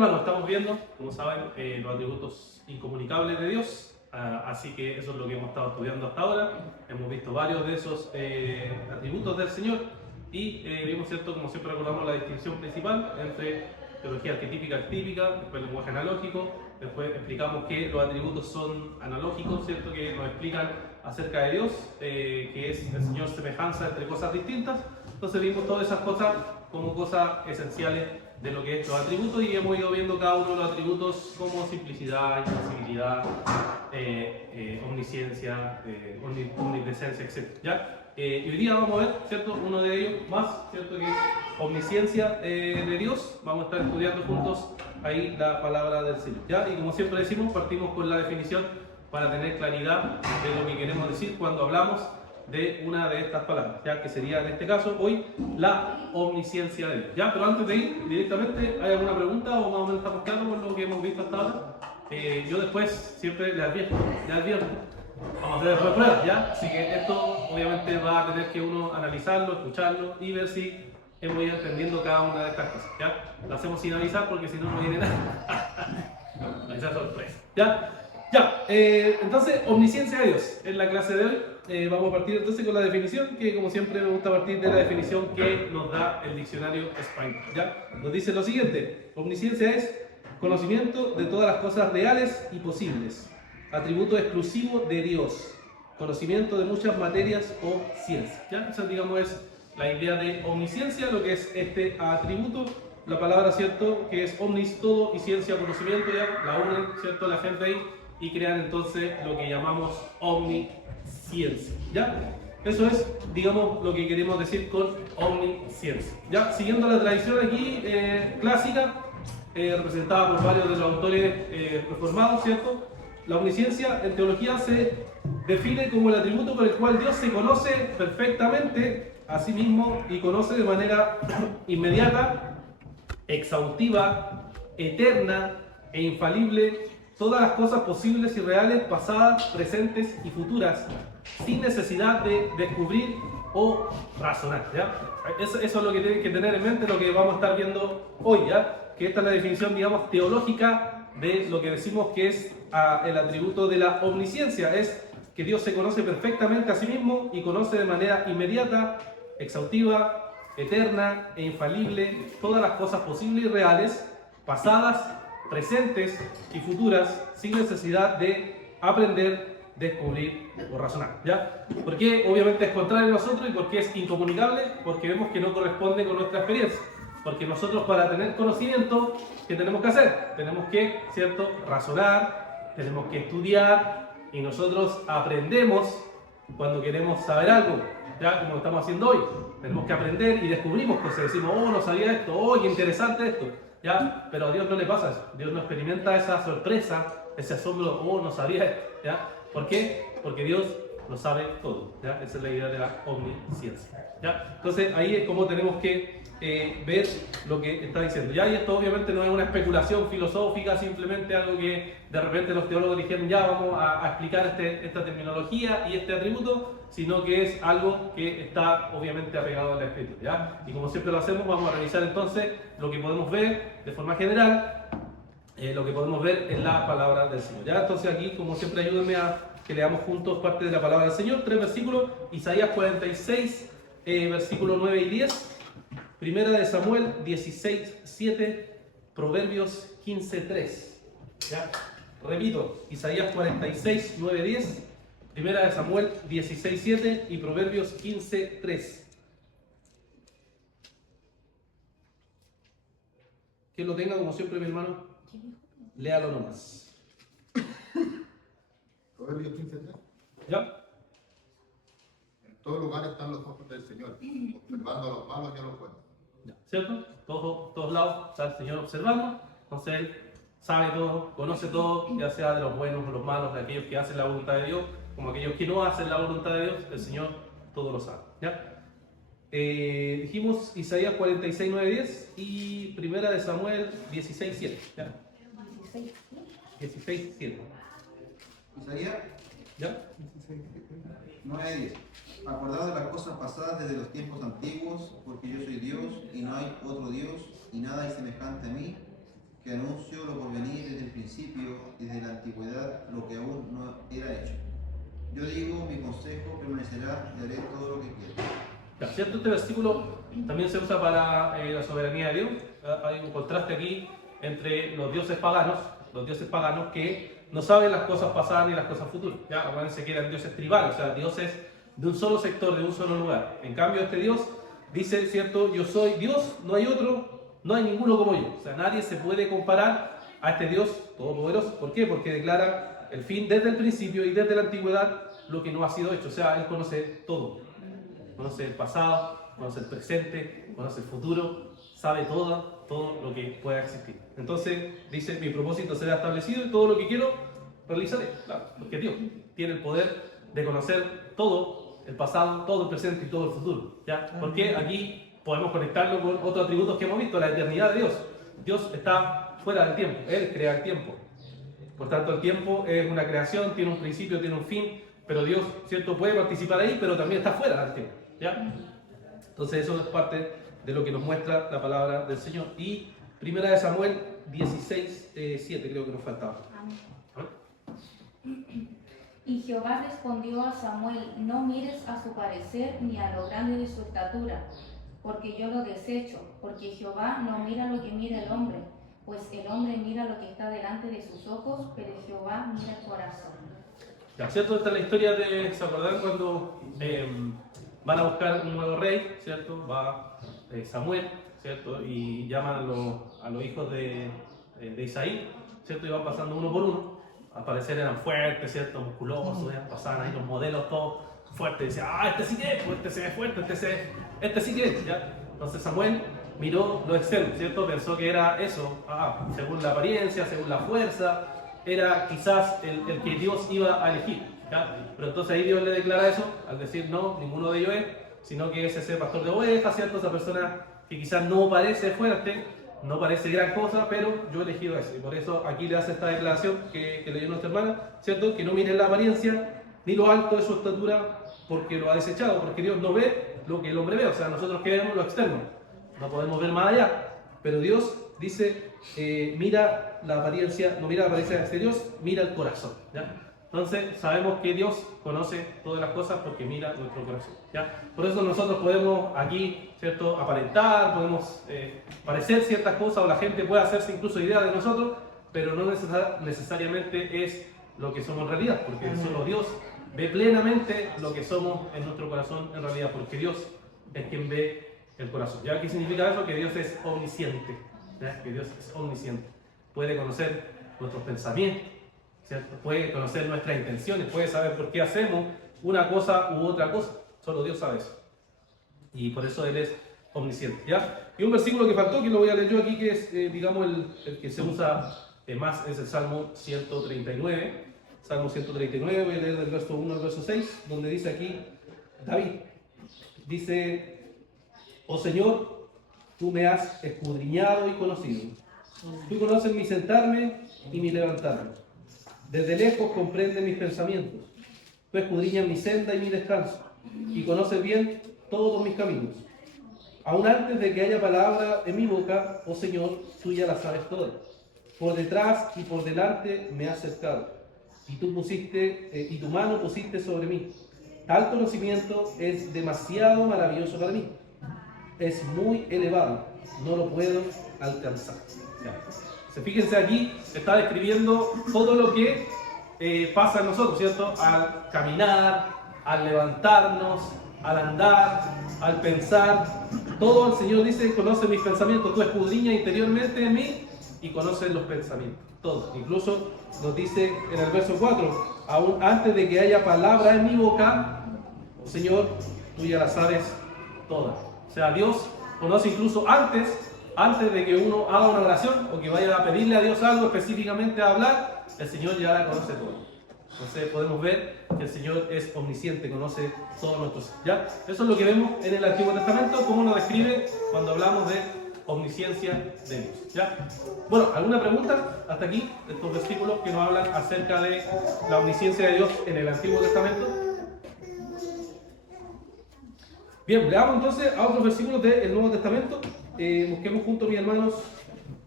hermano, estamos viendo, como saben, los atributos incomunicables de Dios, así que eso es lo que hemos estado estudiando hasta ahora. Hemos visto varios de esos atributos del Señor y vimos, ¿cierto? Como siempre recordamos la distinción principal entre teología arquetípica, arquetípica, después lenguaje analógico, después explicamos que los atributos son analógicos, ¿cierto? Que nos explican acerca de Dios, que es el Señor semejanza entre cosas distintas. Entonces vimos todas esas cosas como cosas esenciales de lo que es los atributos y hemos ido viendo cada uno de los atributos como simplicidad, inflexibilidad, omnisciencia, omnipresencia, etc. ¿Ya? Y hoy día vamos a ver, ¿cierto? Uno de ellos más, ¿cierto? Que es omnisciencia de Dios. Vamos a estar estudiando juntos ahí la palabra del Señor. ¿Ya? Y como siempre decimos, partimos con la definición para tener claridad de lo que queremos decir cuando hablamos de una de estas palabras, ya que sería en este caso hoy la omnisciencia de Dios. ¿Ya? Pero antes de ir directamente, ¿hay alguna pregunta o más o menos estamos claros con lo que hemos visto hasta ahora? Yo después siempre les advierto, vamos a hacer después pruebas, ¿ya? Así que esto obviamente va a tener que uno analizarlo, escucharlo y ver si hemos ido entendiendo cada una de estas cosas, ¿ya? Lo hacemos sin avisar porque si no, no viene nada. Esa sorpresa, ¿ya? Ya, entonces, omnisciencia de Dios en la clase de hoy. Vamos a partir entonces con la definición, que como siempre me gusta partir de la definición que nos da el diccionario español. ¿Ya? Nos dice lo siguiente: omnisciencia es conocimiento de todas las cosas reales y posibles, atributo exclusivo de Dios, conocimiento de muchas materias o ciencias. ¿Ya? Esa, digamos, es la idea de omnisciencia, lo que es este atributo. La palabra, ¿cierto?, que es omnis, todo, y ciencia, conocimiento, ya la unen, ¿cierto?, la gente ahí, y crean entonces lo que llamamos omnisciencia, ¿ya? Eso es, digamos, lo que queremos decir con omnisciencia, ¿ya? Siguiendo la tradición aquí clásica, representada por varios de los autores reformados, ¿cierto? La omnisciencia en teología se define como el atributo por el cual Dios se conoce perfectamente a sí mismo y conoce de manera inmediata, exhaustiva, eterna e infalible todas las cosas posibles y reales, pasadas, presentes y futuras, sin necesidad de descubrir o razonar, ¿ya? Eso es lo que tienen que tener en mente, lo que vamos a estar viendo hoy, ¿ya? Que esta es la definición, digamos, teológica de lo que decimos que es el atributo de la omnisciencia. Es que Dios se conoce perfectamente a sí mismo y conoce de manera inmediata, exhaustiva, eterna e infalible todas las cosas posibles y reales, pasadas, presentes y futuras, sin necesidad de aprender, descubrir o razonar, ¿ya? Porque obviamente es contrario a nosotros y porque es incomunicable, porque vemos que no corresponde con nuestra experiencia. Porque nosotros, para tener conocimiento, ¿qué tenemos que hacer? Tenemos que, ¿cierto?, razonar, tenemos que estudiar, y nosotros aprendemos cuando queremos saber algo, ¿ya? Como estamos haciendo hoy. Tenemos que aprender y descubrimos cosas, decimos, oh, no sabía esto, oh, qué interesante esto, ¿ya? Pero a Dios no le pasa eso. Dios no experimenta esa sorpresa, ese asombro, oh, no sabía esto, ¿ya? ¿Por qué? Porque Dios lo sabe todo, ¿ya? Esa es la idea de la omnisciencia, ¿ya? Entonces ahí es como tenemos que ver lo que está diciendo, ¿ya? Y esto obviamente no es una especulación filosófica, simplemente algo que de repente los teólogos dijeron, ya vamos a explicar esta terminología y este atributo, sino que es algo que está obviamente apegado a la escritura, ¿ya? Y como siempre lo hacemos, vamos a revisar entonces lo que podemos ver de forma general, lo que podemos ver en la palabra del Señor, ¿ya? Entonces aquí, como siempre, ayúdenme a que leamos juntos parte de la palabra del Señor, 3 versículos, Isaías 46, versículos 9 y 10, Primera de Samuel 16, 7, Proverbios 15, 3, ¿ya? Repito, Isaías 46, 9, 10, Primera de Samuel 16, 7 y Proverbios 15, 3. Quien lo tenga, como siempre, mi hermano, léalo nomás. Proverbios 15:3. ¿Ya? En todo lugar están los ojos del Señor, observando a los malos y a los buenos. Ya, ¿cierto? Todos lados está el Señor observando, entonces Él sabe todo, conoce todo, ya sea de los buenos o los malos, de aquellos que hacen la voluntad de Dios, como aquellos que no hacen la voluntad de Dios, el Señor todo lo sabe, ¿ya? Dijimos Isaías 46, 9, 10 y Primera de Samuel 16, 7, ¿ya? 16, 7. Isaías ¿Ya? 9:10. Acordaos de las cosas pasadas desde los tiempos antiguos, porque yo soy Dios y no hay otro Dios, y nada hay semejante a mí, que que anuncio lo por venir desde el principio y desde la antigüedad lo que aún no era hecho. Yo digo, mi consejo permanecerá y haré todo lo que quiera. Ya, ¿cierto? Este versículo también se usa para la soberanía de Dios. Hay un contraste aquí entre los dioses paganos que no saben las cosas pasadas ni las cosas futuras. Ya, acuérdense que eran dioses tribales, o sea, dioses de un solo sector, de un solo lugar. En cambio, este Dios dice, ¿cierto? Yo soy Dios, no hay otro, no hay ninguno como yo. O sea, nadie se puede comparar a este Dios todopoderoso. ¿Por qué? Porque declara el fin desde el principio y desde la antigüedad lo que no ha sido hecho. O sea, Él conoce todo. Conoce el pasado, conoce el presente, conoce el futuro, sabe todo lo que pueda existir. Entonces dice, mi propósito será establecido y todo lo que quiero realizaré. Claro, porque Dios tiene el poder de conocer todo el pasado, todo el presente y todo el futuro. ¿Ya? Porque aquí podemos conectarlo con otros atributos que hemos visto, la eternidad de Dios. Dios está fuera del tiempo, Él crea el tiempo. Por tanto, el tiempo es una creación, tiene un principio, tiene un fin, pero Dios, ¿cierto?, puede participar ahí, pero también está fuera del tiempo. ¿Ya? Entonces eso es parte de lo que nos muestra la palabra del Señor. Y 1 Samuel 16, 7 creo que nos faltaba. Y Jehová respondió a Samuel, no mires a su parecer ni a lo grande de su estatura, porque yo lo desecho, porque Jehová no mira lo que mira el hombre, pues el hombre mira lo que está delante de sus ojos, pero Jehová mira el corazón. Ya, ¿cierto? Esta es la historia de, ¿se acuerdan cuando van a buscar un nuevo rey, ¿cierto? Va Samuel, ¿cierto? Y llaman a los hijos de Isaí, ¿cierto? Y van pasando uno por uno. Al parecer eran fuertes, ¿cierto? Musculosos, pasaban ahí los modelos todos fuertes. Y decían, este sí que es, pues este se ve fuerte, este sí que es, ¿ya? Entonces Samuel miró lo externo, ¿cierto? Pensó que era eso, según la apariencia, según la fuerza, era quizás el que Dios iba a elegir, ¿ya? Pero entonces ahí Dios le declara eso, al decir, no, ninguno de ellos es, sino que es ese pastor de ovejas, ¿cierto? Esa persona que quizás no parece fuerte, no parece gran cosa, pero yo he elegido eso. Y por eso aquí le hace esta declaración que leyó nuestra hermana, ¿cierto? Que no miren la apariencia ni lo alto de su estatura, porque lo ha desechado, porque Dios no ve lo que el hombre ve. O sea, nosotros que vemos lo externo, no podemos ver más allá. Pero Dios dice, mira la apariencia, no mira la apariencia exterior, mira el corazón, ¿ya? Entonces sabemos que Dios conoce todas las cosas porque mira nuestro corazón, ¿ya? Por eso nosotros podemos aquí, ¿cierto?, aparentar, podemos parecer ciertas cosas, o la gente puede hacerse incluso idea de nosotros, pero no necesariamente es lo que somos en realidad, porque solo Dios ve plenamente lo que somos en nuestro corazón en realidad, porque Dios es quien ve el corazón. ¿Ya? ¿Qué significa eso? Que Dios es omnisciente, ¿ya? Que Dios es omnisciente, puede conocer nuestros pensamientos, ¿cierto? Puede conocer nuestras intenciones, puede saber por qué hacemos una cosa u otra cosa. Solo Dios sabe eso. Y por eso Él es omnisciente, ¿ya? Y un versículo que faltó, que lo voy a leer yo aquí, que es, digamos, el que se usa más, es el Salmo 139. Salmo 139, voy a leer del verso 1 al verso 6, donde dice aquí, David, dice, oh Señor, tú me has escudriñado y conocido. Tú conoces mi sentarme y mi levantarme. Desde lejos comprendes mis pensamientos. Tú escudriñas mi senda y mi descanso, y conoces bien todos mis caminos. Aún antes de que haya palabra en mi boca, oh Señor, tú ya la sabes toda. Por detrás y por delante me has cercado, y tu mano pusiste sobre mí. Tal conocimiento es demasiado maravilloso para mí. Es muy elevado, no lo puedo alcanzar. Fíjense aquí, está describiendo todo lo que pasa en nosotros, ¿cierto? Al caminar, al levantarnos, al andar, al pensar. Todo el Señor dice, conoce mis pensamientos, tú escudriñas interiormente en mí y conoces los pensamientos. Todo. Incluso nos dice en el verso 4, aún antes de que haya palabra en mi boca, oh Señor, tú ya la sabes todas. O sea, Dios conoce incluso antes de que uno haga una oración o que vaya a pedirle a Dios algo específicamente a hablar, el Señor ya la conoce todo. Entonces podemos ver que el Señor es omnisciente, conoce todos nuestros. ¿Ya? Eso es lo que vemos en el Antiguo Testamento, cómo nos describe cuando hablamos de omnisciencia de Dios. ¿Ya? Bueno, ¿alguna pregunta hasta aquí? Estos versículos que nos hablan acerca de la omnisciencia de Dios en el Antiguo Testamento. Bien, leamos entonces a otros versículos del Nuevo Testamento. Busquemos juntos, mis hermanos,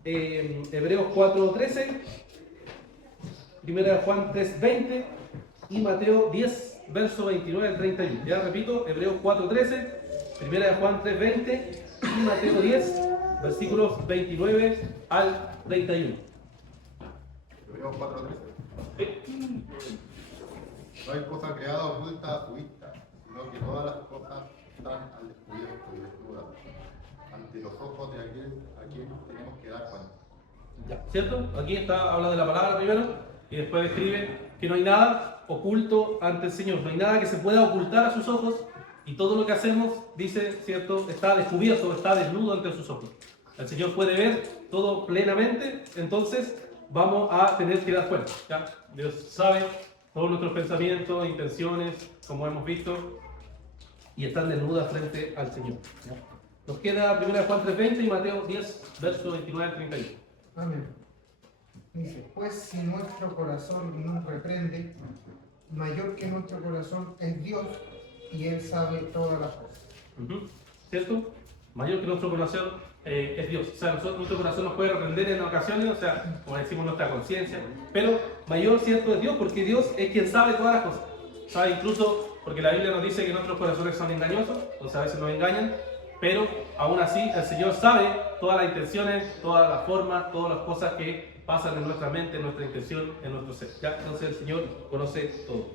Hebreos 4:13, Primera de Juan 3:20 y Mateo 10, verso 29 al 31. Ya repito, Hebreos 4:13, Primera de Juan 3:20 y Mateo 10, versículos 29 al 31. Hebreos 4:13. No hay cosa creada oculta a su vista, sino que todas las cosas están al descubierto y desnudas ante los ojos de aquel a quien tenemos que dar cuenta. Ya, ¿cierto? Aquí está hablando de la palabra primero y después describe que no hay nada oculto ante el Señor, no hay nada que se pueda ocultar a sus ojos y todo lo que hacemos, dice, ¿cierto? Está descubierto, está desnudo ante sus ojos. El Señor puede ver todo plenamente, entonces vamos a tener que dar cuenta. ¿Ya? Dios sabe todos nuestros pensamientos, intenciones, como hemos visto, y están desnudas frente al Señor. ¿Ya? Nos queda 1 Juan 3:20 y Mateo 10, verso 29 al 31. Amén. Dice, pues si nuestro corazón nos reprende, mayor que nuestro corazón es Dios y Él sabe todas las cosas. ¿Cierto? Mayor que nuestro corazón es Dios. O sea, nuestro corazón nos puede reprender en ocasiones, o sea, como decimos nuestra conciencia, pero mayor, ¿cierto?, es Dios, porque Dios es quien sabe todas las cosas. ¿Sabe? Incluso porque la Biblia nos dice que nuestros corazones son engañosos, o sea, a veces nos engañan, pero aún así el Señor sabe todas las intenciones, todas las formas, todas las cosas que pasan en nuestra mente, en nuestra intención, en nuestro ser. ¿Ya? Entonces el Señor conoce todo.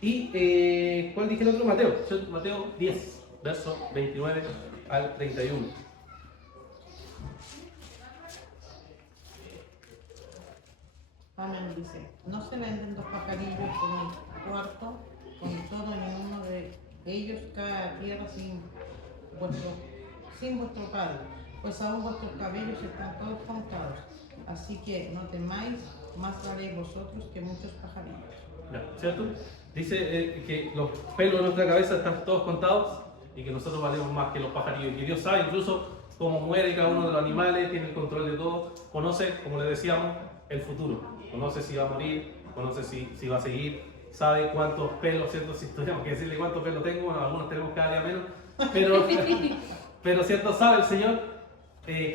Y, ¿cuál dije el otro? Mateo. Mateo 10, verso 29 al 31. Amén, dice, no se venden dos pajarillos por un cuarto, con todo ni uno de ellos cae a tierra sin vuestro Padre, pues aún vuestros cabellos están todos contados. Así que no temáis, más valéis vosotros que muchos pajarillos. ¿Cierto? Dice que los pelos de nuestra cabeza están todos contados y que nosotros valemos más que los pajarillos. Y que Dios sabe incluso cómo muere cada uno de los animales, tiene el control de todo, conoce, como le decíamos, el futuro. Conoce si va a morir, conoce si va a seguir, sabe cuántos pelos, ¿cierto? Si tuviéramos que decirle cuántos pelos tengo, bueno, algunos tenemos cada día menos, pero ¿cierto? Sabe el Señor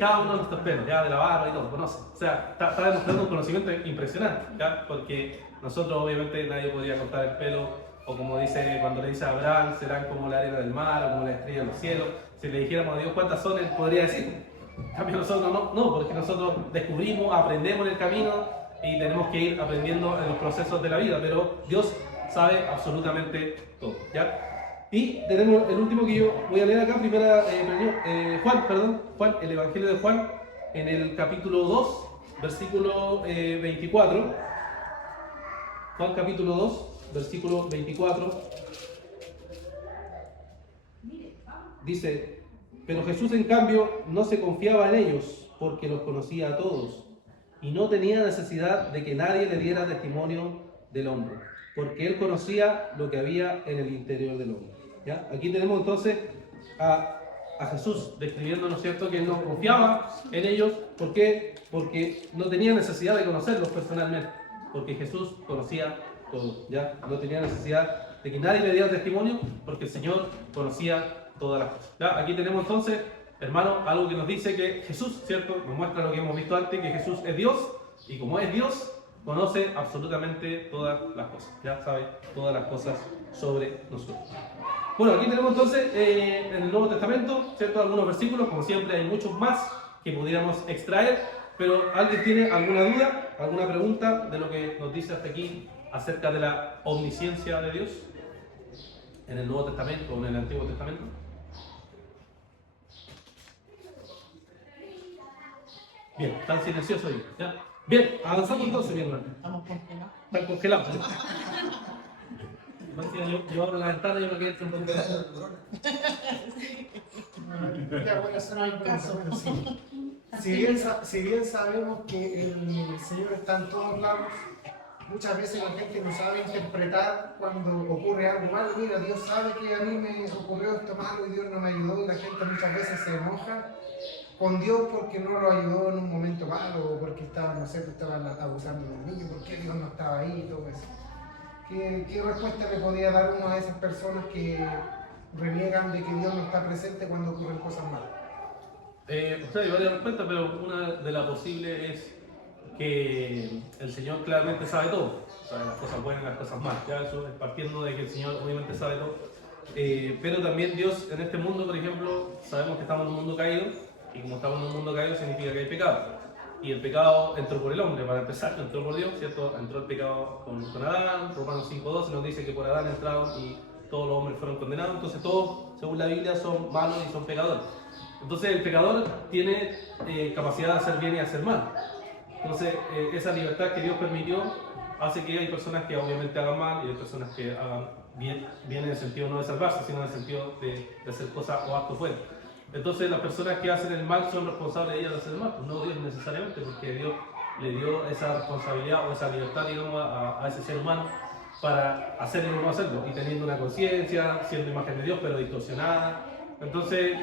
cada uno de nuestros pelos, ya de la barba y todo, conoce. O sea, está demostrando un conocimiento impresionante, ¿ya? Porque nosotros obviamente nadie podría contar el pelo, o como dice cuando le dice a Abraham, serán como la arena del mar, o como la estrella de los cielos. Si le dijéramos a Dios cuántas son, él podría decir. En cambio nosotros no, porque nosotros descubrimos, aprendemos en el camino y tenemos que ir aprendiendo en los procesos de la vida, pero Dios sabe absolutamente todo, ¿ya? Y tenemos el último que yo voy a leer acá, Juan, el Evangelio de Juan, en el capítulo 2, versículo 24. Juan capítulo 2, versículo 24. Dice, pero Jesús en cambio no se confiaba en ellos porque los conocía a todos y no tenía necesidad de que nadie le diera testimonio del hombre, porque él conocía lo que había en el interior del hombre. ¿Ya? Aquí tenemos entonces a Jesús describiendo, ¿cierto?, que él no confiaba en ellos. ¿Por qué? Porque no tenía necesidad de conocerlos personalmente, porque Jesús conocía todo, ¿ya? No tenía necesidad de que nadie le diera testimonio, porque el Señor conocía todas las cosas. ¿Ya? Aquí tenemos entonces, hermano, algo que nos dice que Jesús, ¿cierto?, nos muestra lo que hemos visto antes, que Jesús es Dios, y como es Dios, conoce absolutamente todas las cosas, ya sabe todas las cosas sobre nosotros. Bueno, aquí tenemos entonces en el Nuevo Testamento, ¿cierto?, algunos versículos, como siempre hay muchos más que pudiéramos extraer, pero ¿alguien tiene alguna duda, alguna pregunta de lo que nos dice hasta aquí acerca de la omnisciencia de Dios en el Nuevo Testamento o en el Antiguo Testamento? Bien, tan silencioso ahí, ¿ya? Bien, avanzamos entonces, bien, hermano. Estamos congelados. Están congelados. Yo abro la ventana y yo me quedé en un Ya voy a hacer un caso. Si bien sabemos que el Señor está en todos lados, muchas veces la gente no sabe interpretar cuando ocurre algo malo. Mira, Dios sabe que a mí me ocurrió esto malo y Dios no me ayudó, y la gente muchas veces se enoja con Dios porque no lo ayudó en un momento malo, o porque estaban abusando de un niño, porque Dios no estaba ahí y todo eso. ¿Qué respuesta le podía dar uno a esas personas que reniegan de que Dios no está presente cuando ocurren cosas malas? O sea, hay varias respuestas, pero una de las posibles es que el Señor claramente sabe todo, sabe las cosas buenas y las cosas malas. Ya eso es partiendo de que el Señor obviamente sabe todo. Pero también Dios en este mundo, por ejemplo, sabemos que estamos en un mundo caído, y como estamos en un mundo caído significa que hay pecado. Y el pecado entró por el hombre, para empezar, entró por Dios, ¿cierto? Entró el pecado con Adán. Romanos 5:12 nos dice que por Adán entraron y todos los hombres fueron condenados. Entonces todos, según la Biblia, son malos y son pecadores. Entonces el pecador tiene capacidad de hacer bien y hacer mal. Entonces esa libertad que Dios permitió hace que hay personas que obviamente hagan mal y hay personas que hagan bien en el sentido no de salvarse, sino en el sentido de hacer cosas o actos buenos. Entonces las personas que hacen el mal son responsables ellas de hacer el mal, pues no Dios necesariamente, porque Dios le dio esa responsabilidad o esa libertad, digamos, a ese ser humano para hacerlo o no hacerlo, y teniendo una conciencia, siendo imagen de Dios, pero distorsionada. Entonces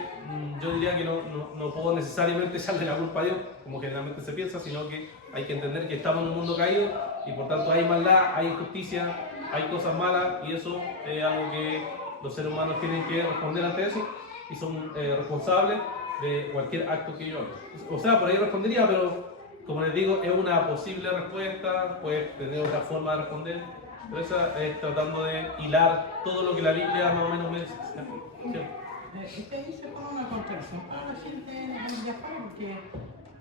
yo diría que no puedo necesariamente echarle la culpa a Dios, como generalmente se piensa, sino que hay que entender que estamos en un mundo caído y por tanto hay maldad, hay injusticia, hay cosas malas, y eso es algo que los seres humanos tienen que responder ante eso y son responsables de cualquier acto que yo haga. O sea, por ahí respondería, pero como les digo, es una posible respuesta, puede tener otra forma de responder, pero esa es tratando de hilar todo lo que la Biblia más o menos me dice. ¿Sí? Es que ahí se pone una contradicción para la gente de afuera, porque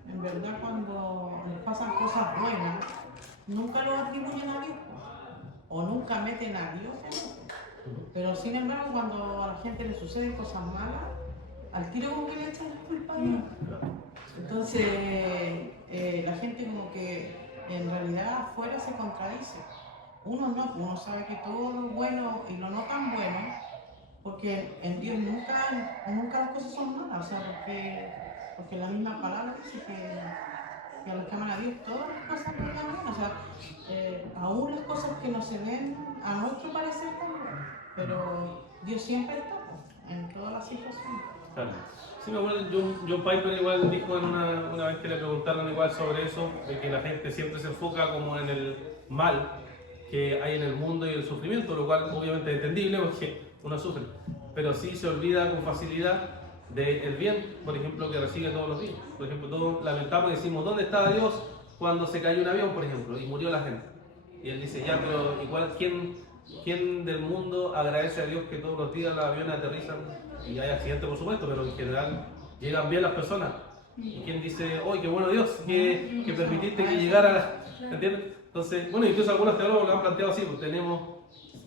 en verdad cuando les pasan cosas buenas, nunca lo atribuyen a Dios, o nunca meten a Dios en eso. Pero sin embargo, cuando a la gente le suceden cosas malas, al tiro como que le echan la culpa a Dios. Entonces, la gente como que en realidad afuera se contradice. Uno sabe que todo lo bueno y lo no tan bueno, porque en Dios nunca las cosas son malas, o sea, porque la misma palabra dice que a los que aman a Dios todas las cosas le dan bien, o sea, aún las cosas que no se ven a nuestro parecer también, pero Dios siempre está en todas las situaciones. Claro. Sí, me acuerdo, John Piper igual dijo en una vez que le preguntaron igual sobre eso, de que la gente siempre se enfoca como en el mal que hay en el mundo y el sufrimiento, lo cual obviamente es entendible porque uno sufre, pero sí se olvida con facilidad del bien, por ejemplo, que recibe todos los días. Por ejemplo, todos lamentamos y decimos, ¿dónde estaba Dios cuando se cayó un avión, por ejemplo, y murió la gente? Y él dice, ya, pero igual, ¿quién del mundo agradece a Dios que todos los días los aviones aterrizan? Y hay accidentes, por supuesto, pero en general llegan bien las personas. ¿Y quién dice, ¡ay, qué bueno Dios, que permitiste que llegara! ¿Entiendes? Entonces, bueno, incluso algunos teólogos lo han planteado así, pues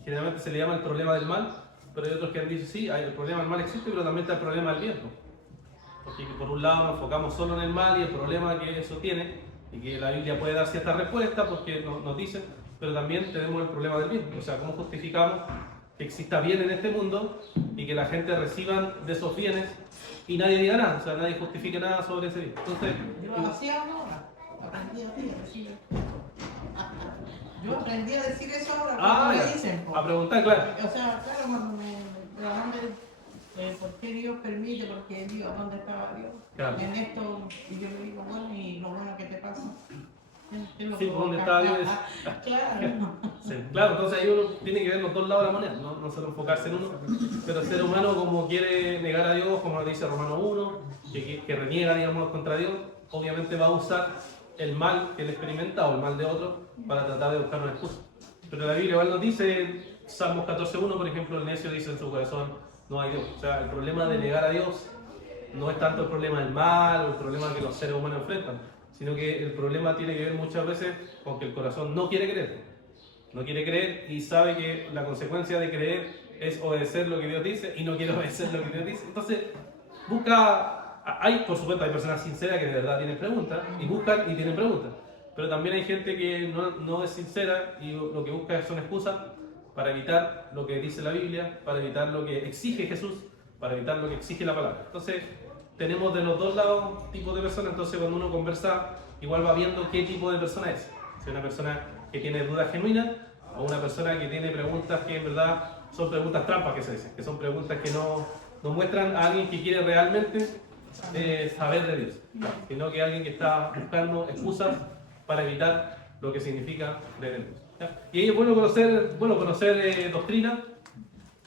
generalmente se le llama el problema del mal, pero hay otros que han dicho, sí, el problema del mal existe, pero también está el problema del bien, ¿no? Porque por un lado nos enfocamos solo en el mal y el problema que eso tiene, y que la Biblia puede dar cierta respuesta porque nos dice, pero también tenemos el problema del bien. O sea, ¿cómo justificamos que exista bien en este mundo y que la gente reciba de esos bienes y nadie diga nada? O sea, nadie justifique nada sobre ese bien. Entonces, Yo lo hacía ahora, aprendí a decir eso. Yo aprendí a decir eso ahora, porque me dicen. A preguntar, claro. O sea, claro, cuando me hablan de por qué Dios permite, porque Dios, ¿dónde estaba Dios? Claro. En esto, y yo le digo, bueno, y lo bueno que te pasa. Sí, ¿dónde estaba Dios? Claro. Sí, claro, entonces ahí uno tiene que ver los dos lados de la moneda, no solo enfocarse en uno, pero el ser humano como quiere negar a Dios, como dice Romanos 1, que reniega, digamos, contra Dios, obviamente va a usar el mal que él experimenta o el mal de otro para tratar de buscar una excusa. Pero la Biblia igual nos dice, Salmos 14:1, por ejemplo, el necio dice en su corazón, no hay Dios. O sea, el problema de negar a Dios no es tanto el problema del mal o el problema que los seres humanos enfrentan, sino que el problema tiene que ver muchas veces con que el corazón no quiere creer. No quiere creer y sabe que la consecuencia de creer es obedecer lo que Dios dice y no quiere obedecer lo que Dios dice. Entonces, por supuesto, hay personas sinceras que de verdad tienen preguntas y buscan y tienen preguntas. Pero también hay gente que no es sincera y lo que busca son excusas para evitar lo que dice la Biblia, para evitar lo que exige Jesús, para evitar lo que exige la palabra. Entonces, tenemos de los dos lados tipos de personas. Entonces, cuando uno conversa, igual va viendo qué tipo de persona es. Si es una persona que tiene dudas genuinas o una persona que tiene preguntas que en verdad son preguntas trampas, que se dice, que son preguntas que no muestran a alguien que quiere realmente saber de Dios, sino que alguien que está buscando excusas para evitar lo que significa creer en Dios. Y ahí es bueno conocer doctrina,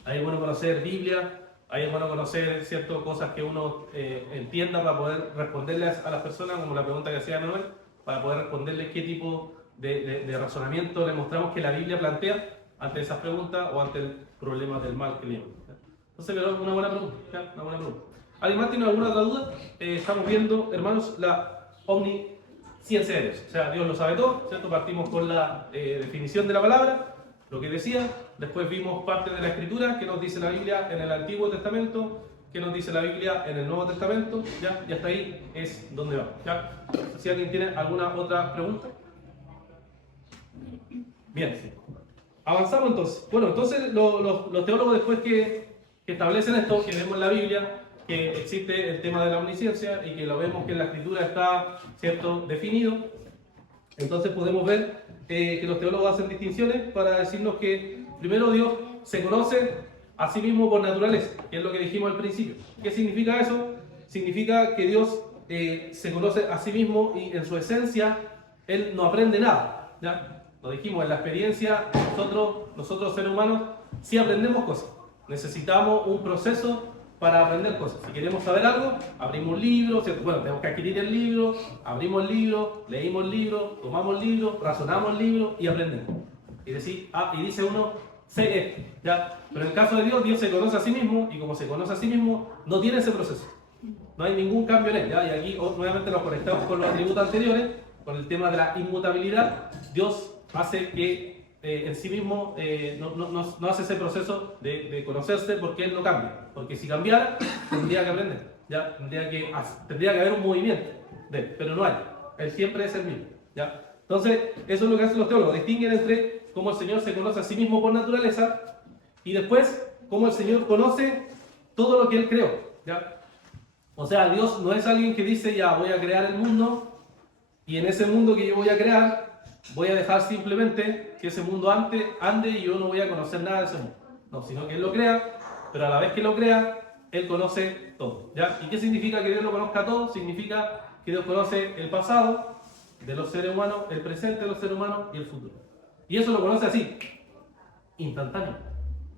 ahí es bueno conocer Biblia, Ahí es bueno conocer ciertas cosas que uno entienda para poder responderles a las personas, como la pregunta que hacía Manuel, para poder responderles qué tipo de razonamiento le mostramos que la Biblia plantea ante esas preguntas o ante el problema del mal que le llaman. Entonces, pero una buena pregunta, ¿ya? Una buena pregunta. ¿Alguien más tiene alguna otra duda? Estamos viendo, hermanos, la omnisciencia de Dios. O sea, Dios lo sabe todo, ¿cierto? Partimos con la definición de la palabra, lo que decía, después vimos parte de la Escritura, que nos dice la Biblia en el Antiguo Testamento, que nos dice la Biblia en el Nuevo Testamento, ¿ya? Y hasta ahí es donde va, ¿ya? Si alguien tiene alguna otra pregunta. Bien, avanzamos entonces. Bueno, entonces los teólogos después que establecen esto, que vemos en la Biblia, que existe el tema de la omnisciencia y que lo vemos que en la Escritura está, ¿cierto?, definido, entonces podemos ver que los teólogos hacen distinciones para decirnos que primero Dios se conoce a sí mismo por naturaleza, que es lo que dijimos al principio. ¿Qué significa eso? Significa que Dios se conoce a sí mismo y en su esencia Él no aprende nada, ¿ya? Lo dijimos, en la experiencia nosotros seres humanos sí aprendemos cosas. Necesitamos un proceso para aprender cosas. Si queremos saber algo, abrimos un libro, ¿cierto? Bueno, tenemos que adquirir el libro, abrimos el libro, leímos el libro, tomamos el libro, razonamos el libro y aprendemos. Y dice uno, sé esto, ¿ya? Pero en el caso de Dios, Dios se conoce a sí mismo y como se conoce a sí mismo, no tiene ese proceso. No hay ningún cambio en él, ¿ya? Y aquí nuevamente nos conectamos con los atributos anteriores, con el tema de la inmutabilidad. Dios hace que en sí mismo no hace ese proceso de conocerse porque Él no cambia. Porque si cambiara, tendría que aprender, ¿ya? Tendría que haber un movimiento de Él, pero no hay. Él siempre es el mismo, ¿ya? Entonces, eso es lo que hacen los teólogos. Distinguen entre cómo el Señor se conoce a sí mismo por naturaleza y después cómo el Señor conoce todo lo que Él creó, ¿ya? O sea, Dios no es alguien que dice, ya voy a crear el mundo y en ese mundo que yo voy a crear voy a dejar simplemente que ese mundo ande y yo no voy a conocer nada de ese mundo. No, sino que Él lo crea, pero a la vez que lo crea, Él conoce todo, ¿ya? ¿Y qué significa que Dios lo conozca todo? Significa que Dios conoce el pasado de los seres humanos, el presente de los seres humanos y el futuro. Y eso lo conoce así, instantáneo,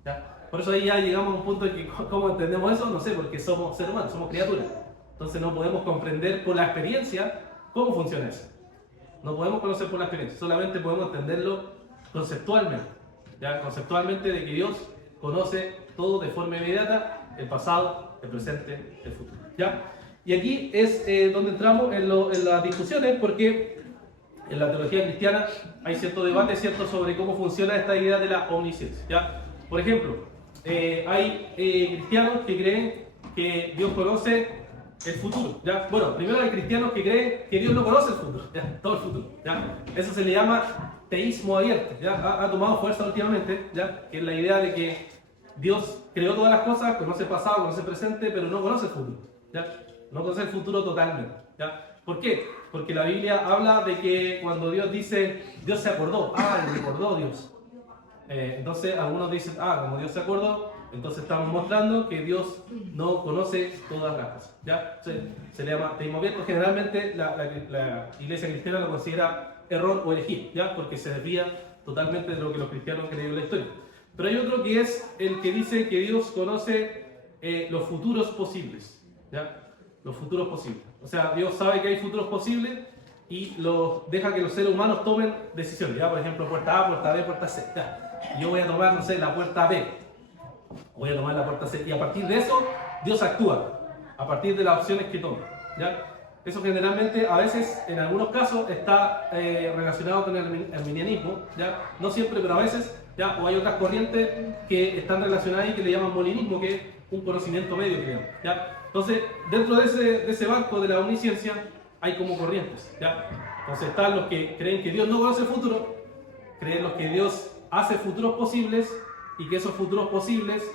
¿ya? Por eso ahí ya llegamos a un punto en que, ¿cómo entendemos eso? No sé, porque somos seres humanos, somos criaturas. Entonces no podemos comprender por la experiencia cómo funciona eso. No podemos conocer por la experiencia, solamente podemos entenderlo conceptualmente, ¿ya? Conceptualmente de que Dios conoce todo de forma inmediata, el pasado, el presente, el futuro, ¿ya? Y aquí es donde entramos en las discusiones, porque en la teología cristiana hay cierto debate, ¿cierto?, sobre cómo funciona esta idea de la omnisciencia, ¿ya? Por ejemplo, hay cristianos que creen que Dios conoce el futuro, ¿ya? Bueno, primero hay cristianos que creen que Dios no conoce el futuro, ¿ya? Todo el futuro, ¿ya? Eso se le llama teísmo abierto, ¿ya? Ha tomado fuerza últimamente, ¿ya? Que es la idea de que Dios creó todas las cosas, conoce el pasado, conoce el presente, pero no conoce el futuro, ¿ya? No conoce el futuro totalmente, ¿ya? ¿Por qué? Porque la Biblia habla de que cuando Dios dice, Dios se acordó, recordó Dios. Entonces algunos dicen, como Dios se acordó, entonces estamos mostrando que Dios no conoce todas las cosas, ¿ya? Se le llama teísmo abierto. Generalmente la iglesia cristiana lo considera error o herejía, ¿ya? Porque se desvía totalmente de lo que los cristianos han creído en la historia. Pero hay otro que es el que dice que Dios conoce los futuros posibles, ¿ya? Los futuros posibles. O sea, Dios sabe que hay futuros posibles y deja que los seres humanos tomen decisiones, ¿ya? Por ejemplo, puerta A, puerta B, puerta C, ¿ya? Yo voy a tomar, no sé, la puerta B. Voy a tomar la puerta C. Y a partir de eso, Dios actúa. A partir de las opciones que toma, ¿ya? Eso generalmente, a veces, en algunos casos, está relacionado con el arminianismo, ¿ya? No siempre, pero a veces, ¿ya? O hay otras corrientes que están relacionadas y que le llaman molinismo, que es un conocimiento medio, creo, ¿ya? Entonces, dentro de ese banco de la omnisciencia, hay como corrientes, ¿ya? Entonces están los que creen que Dios no conoce el futuro, creen los que Dios hace futuros posibles y que esos futuros posibles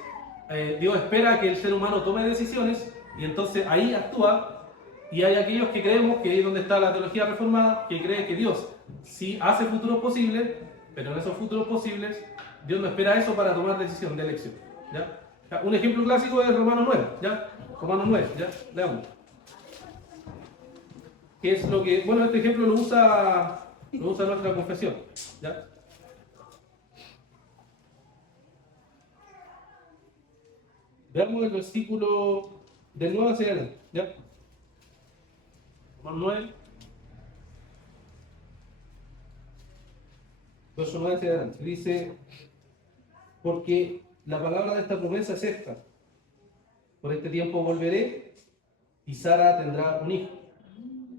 Dios espera que el ser humano tome decisiones y entonces ahí actúa. Y hay aquellos que creemos, que es donde está la teología reformada, que cree que Dios sí hace futuros posibles, pero en esos futuros posibles Dios no espera eso para tomar decisión de elección, ¿ya? Un ejemplo clásico es Romanos 9, ¿ya? Romanos 9, ¿ya? Leamos. Que es lo que, bueno, este ejemplo lo usa nuestra confesión, ¿ya? Veamos el versículo del 9 hacia adelante, ¿ya? Romanos 9. Verso 9 hacia adelante. Dice, porque la palabra de esta promesa es esta. Por este tiempo volveré y Sara tendrá un hijo.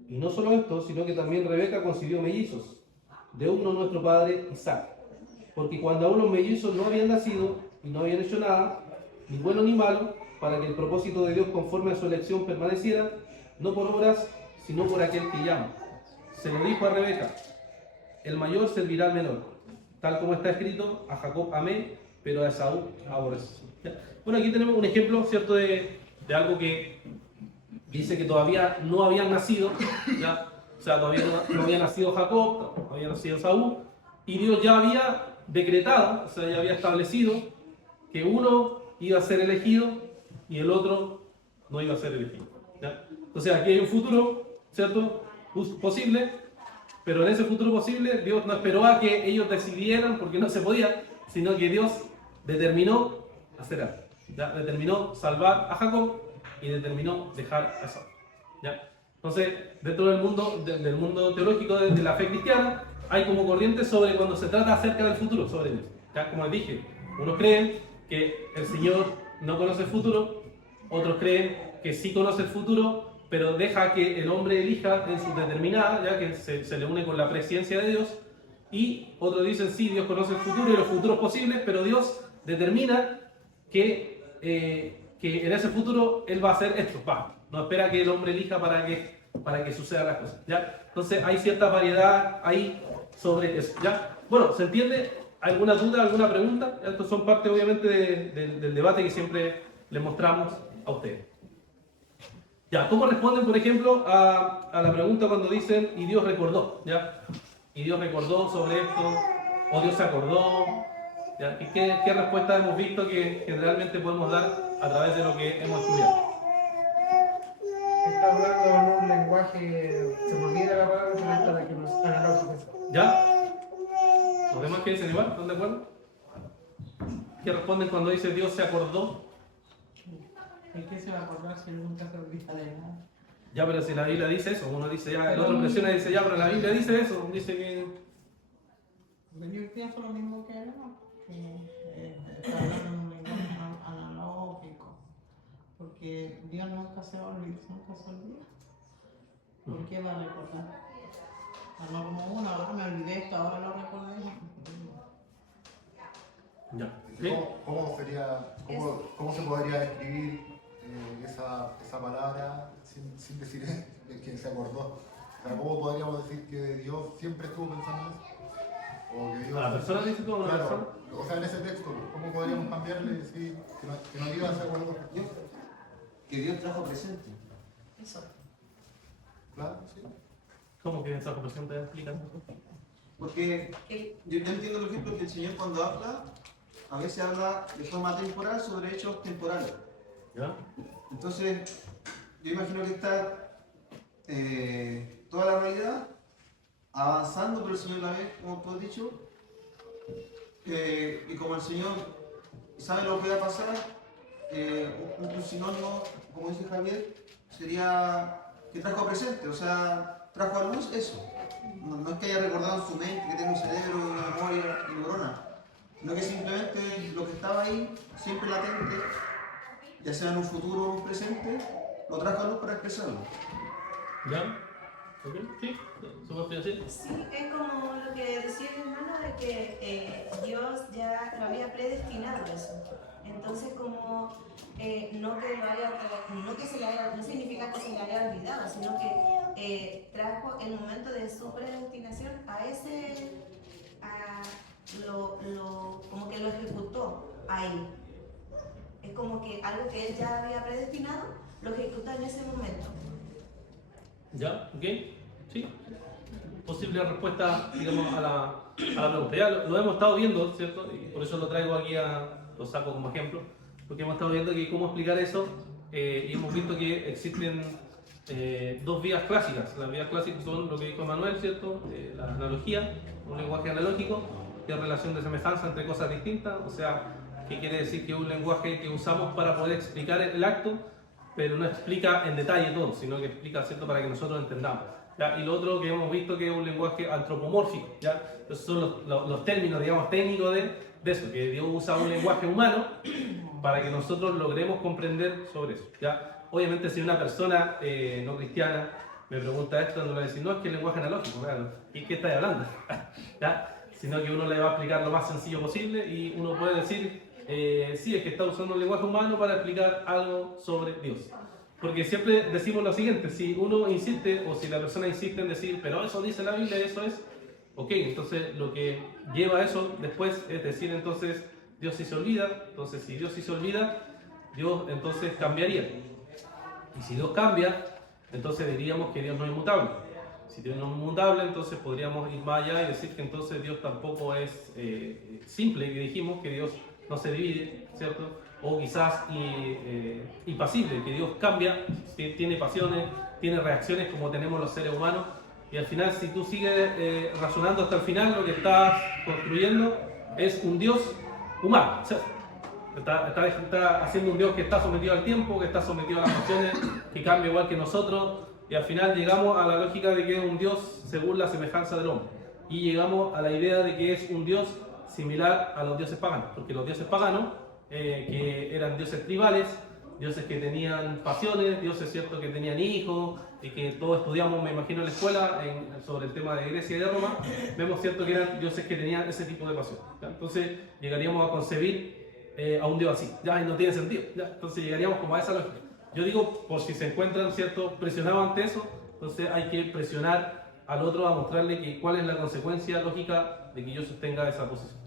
Y no solo esto, sino que también Rebeca concibió mellizos, de uno nuestro padre Isaac. Porque cuando aún los mellizos no habían nacido y no habían hecho nada, ni bueno ni malo, para que el propósito de Dios conforme a su elección permaneciera, no por obras, sino por aquel que llama. Se lo dijo a Rebeca, el mayor servirá al menor, tal como está escrito, a Jacob amé, pero a Esaú aborrecí. Bueno, aquí tenemos un ejemplo, ¿cierto?, de algo que dice que todavía no habían nacido, ¿ya? O sea, todavía no había nacido Jacob, no había nacido Esaú, y Dios ya había decretado, o sea, ya había establecido que uno iba a ser elegido y el otro no iba a ser elegido, ¿ya? Entonces aquí hay un futuro, ¿cierto?, posible, pero en ese futuro posible Dios no esperó a que ellos decidieran porque no se podía, sino que Dios determinó hacer algo, ¿ya? Determinó salvar a Jacob y determinó dejar a Esaú, ¿ya? Entonces, dentro del mundo teológico de la fe cristiana, hay como corrientes sobre cuando se trata acerca del futuro, sobre Dios, ¿ya? Como les dije, unos creen que el Señor no conoce el futuro, otros creen que sí conoce el futuro, pero deja que el hombre elija en su determinada, ya que se le une con la presciencia de Dios, y otros dicen sí, Dios conoce el futuro y los futuros posibles, pero Dios determina que en ese futuro Él va a hacer esto, no espera que el hombre elija para que sucedan las cosas, ¿ya? Entonces hay cierta variedad ahí sobre eso, ¿ya? Bueno, ¿se entiende? ¿Alguna duda, alguna pregunta? Estos son parte obviamente del debate que siempre les mostramos a ustedes. Ya, ¿cómo responden, por ejemplo, a la pregunta cuando dicen y Dios recordó? ¿Ya? Y Dios recordó sobre esto, o Dios se acordó. ¿Ya? ¿Qué respuesta hemos visto que generalmente podemos dar a través de lo que hemos estudiado? Está hablando en un lenguaje, se me olvida la palabra, pero para que nos analógico. ¿Ya? ¿Los demás que dicen igual? ¿Están de acuerdo? ¿Qué responden cuando dice Dios se acordó? ¿Y qué se va a acordar si él nunca se olvida de nada? Ya, pero si la Biblia dice eso, uno dice ya, el otro presiona y dice ya, pero la Biblia dice eso, dice que... Yo pienso lo mismo que él, ¿no? Que está hablando en un lenguaje analógico, porque Dios nunca se olvida, ¿Por qué va a recordar? No como uno, ahora me olvidé esto, ahora lo recordé. Ya. ¿Cómo se podría describir esa palabra sin decir que se acordó? O sea, ¿cómo podríamos decir que Dios siempre estuvo pensando en eso? O que Dios, ¿La persona dice tú o la persona? O sea, en ese texto, ¿cómo podríamos cambiarle y decir que no Dios se acordó? Que Dios trajo presente. Eso. Claro, sí. ¿Cómo que esa comprensión te explica? Porque yo entiendo, por ejemplo, que el Señor cuando habla, a veces habla de forma temporal sobre hechos temporales. ¿Ya? Entonces, yo imagino que está toda la realidad avanzando, pero el Señor la ve, como tú has dicho, y como el Señor sabe lo que va a pasar, un sinónimo, como dice Javier, sería que trajo presente, o sea, trajo a luz eso. No es que haya recordado en su mente que tenga un cerebro, una memoria y neurona, sino que simplemente lo que estaba ahí, siempre latente, ya sea en un futuro o un presente, lo trajo a luz para expresarlo. ¿Ya? ¿Ok? ¿Sí? ¿Somos así? Sí, es como lo que decía el hermano de que Dios ya lo había predestinado eso. Entonces, como no significa que se le haya olvidado, sino que trajo el momento de su predestinación como que lo ejecutó ahí. Es como que algo que él ya había predestinado, lo ejecuta en ese momento. ¿Ya? ¿Ok? ¿Sí? Posible respuesta, digamos, a la pregunta. Ya lo hemos estado viendo, ¿cierto? Y por eso lo traigo aquí, lo saco como ejemplo, porque hemos estado viendo que cómo explicar eso y hemos visto que existen dos vías clásicas. Las vías clásicas son lo que dijo Manuel, ¿cierto? La analogía, un lenguaje analógico, que es relación de semejanza entre cosas distintas, o sea, que quiere decir que es un lenguaje que usamos para poder explicar el acto, pero no explica en detalle todo, sino que explica, ¿cierto?, para que nosotros entendamos. ¿Ya? Y lo otro que hemos visto que es un lenguaje antropomórfico, ¿ya? Esos son los términos, digamos, técnicos de eso, que Dios usa un lenguaje humano para que nosotros logremos comprender sobre eso, ¿ya? Obviamente si una persona no cristiana me pregunta esto, no le voy a decir, no, es que el lenguaje analógico, claro, ¿y qué estáis hablando? ¿Ya? Sino que uno le va a explicar lo más sencillo posible y uno puede decir, sí, es que está usando el lenguaje humano para explicar algo sobre Dios. Porque siempre decimos lo siguiente, si uno insiste o si la persona insiste en decir, pero eso dice la Biblia, eso es, ok, entonces lo que lleva a eso después es decir, entonces Dios sí se olvida, entonces si Dios sí se olvida, Dios entonces cambiaría. Y si Dios cambia, entonces diríamos que Dios no es inmutable. Si Dios no es inmutable, entonces podríamos ir más allá y decir que entonces Dios tampoco es simple, que dijimos que Dios no se divide, ¿cierto? O quizás impasible, que Dios cambia, tiene pasiones, tiene reacciones como tenemos los seres humanos. Y al final, si tú sigues razonando hasta el final, lo que estás construyendo es un Dios humano, ¿cierto? Está haciendo un Dios que está sometido al tiempo, que está sometido a las pasiones, que cambia igual que nosotros. Y al final llegamos a la lógica de que es un Dios según la semejanza del hombre. Y llegamos a la idea de que es un Dios similar a los dioses paganos. Porque los dioses paganos, que eran dioses tribales, dioses que tenían pasiones, dioses, ¿cierto?, que tenían hijos, y que todos estudiamos, me imagino, en la escuela sobre el tema de Grecia y de Roma, vemos, ¿cierto?, que eran dioses que tenían ese tipo de pasión. ¿Ya? Entonces llegaríamos a concebir a un Dios así, ya, y no tiene sentido. ¿Ya? Entonces llegaríamos como a esa lógica. Yo digo, por si se encuentran, ¿cierto?, presionados ante eso, entonces hay que presionar al otro a mostrarle que cuál es la consecuencia lógica de que yo sostenga esa posición.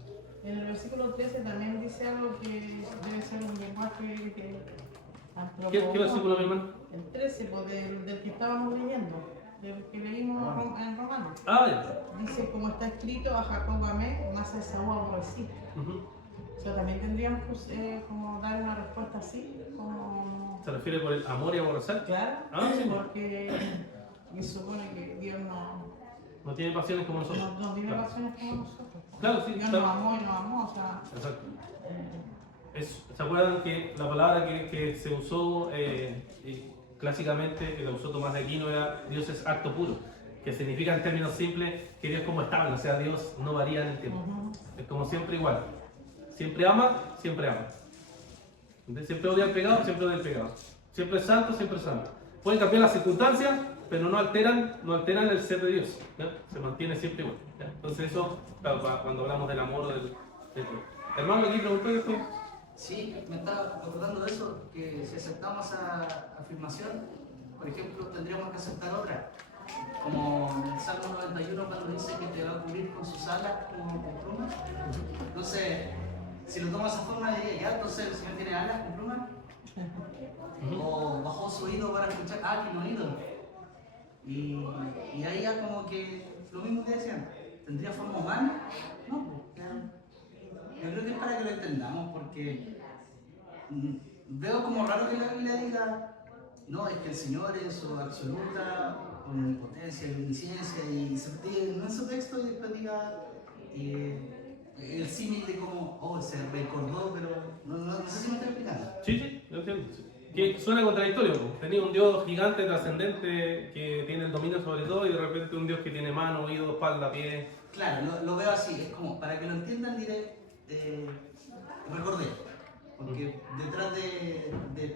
En el versículo 13 también dice algo que debe ser un lenguaje que ¿Qué versículo, mi hermano? El 13, pues, del que estábamos leyendo, del que leímos en Romanos. Ah, ya. Dice, como está escrito, a Jacob amé, más a Esaú aborrecí. O sea, también tendríamos que como dar una respuesta así, como... ¿Se refiere por el amor y aborrecer? Claro, Sí. porque se supone que Dios No tiene pasiones como nosotros. no tiene Claro. pasiones como nosotros. Claro, sí, Dios claro. nos amó y nos amó, o sea... Exacto. ¿Se acuerdan que la palabra que se usó clásicamente, que la usó Tomás de Aquino, era Dios es acto puro? Que significa en términos simples que Dios es como estable, o sea, Dios no varía en el tiempo. Es como siempre igual. Siempre ama, siempre ama. Entonces, siempre odia el pecado, siempre odia el pecado. Siempre es santo, siempre es santo. Pueden cambiar las circunstancias, pero no alteran el ser de Dios. ¿Ya? Se mantiene siempre igual. ¿Ya? Entonces eso, claro, cuando hablamos del amor o del hermano, aquí preguntó esto. Sí, me estaba acordando de eso, que si aceptamos esa afirmación, por ejemplo, tendríamos que aceptar otra. Como en el Salmo 91 cuando dice que te va a cubrir con sus alas como con plumas. Entonces, si lo tomas de esa forma, diría, ya, entonces el Señor tiene alas con plumas. O bajó su oído para escuchar, tiene oído. Y ahí ya como que lo mismo que decían, ¿tendría forma humana? No, yo creo que es para que lo entendamos, porque veo como raro que la Biblia diga, no, es que el Señor es su absoluta omnipotencia y omnisciencia, y se diga en su texto y después diga el símil de como, se recordó, pero no sé si me estoy explicando. Sí, lo entiendo. Que suena contradictorio. Tenía un Dios gigante, trascendente, que tiene el dominio sobre todo, y de repente un Dios que tiene mano, oído, espalda, pie. Claro, lo veo así, es como, para que lo entiendan diré, recordé, porque detrás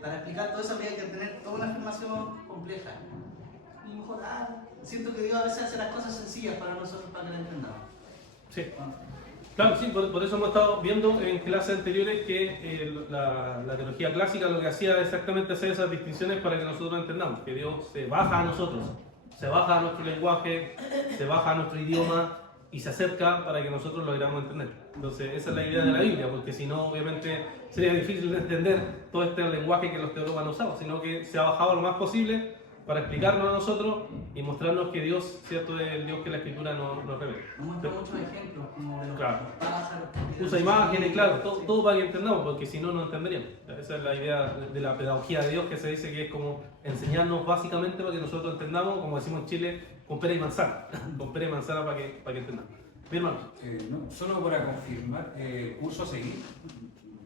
para explicar todo eso habría que tener toda una afirmación compleja. Y mejor, siento que Dios a veces hace las cosas sencillas para nosotros, para que lo entendamos. Sí. Claro, sí, por eso hemos estado viendo en clases anteriores que la teología clásica lo que hacía era exactamente hacer esas distinciones para que nosotros entendamos, que Dios se baja a nosotros, se baja a nuestro lenguaje, se baja a nuestro idioma y se acerca para que nosotros logramos entender. Entonces esa es la idea de la Biblia, porque si no obviamente sería difícil de entender todo este lenguaje que los teólogos han usado, sino que se ha bajado lo más posible para explicarnos a nosotros y mostrarnos que Dios, cierto, es el Dios que la Escritura nos revela. Nos muestra muchos ejemplos, como de los Claro. pájaros. Usa imágenes, claro, todo para que entendamos, porque si no, no entenderíamos. Esa es la idea de la pedagogía de Dios, que se dice que es como enseñarnos básicamente para que nosotros entendamos, como decimos en Chile, con pera y manzana. Con pera y manzana para que entendamos. Mi hermano. No, solo para confirmar, curso a seguir.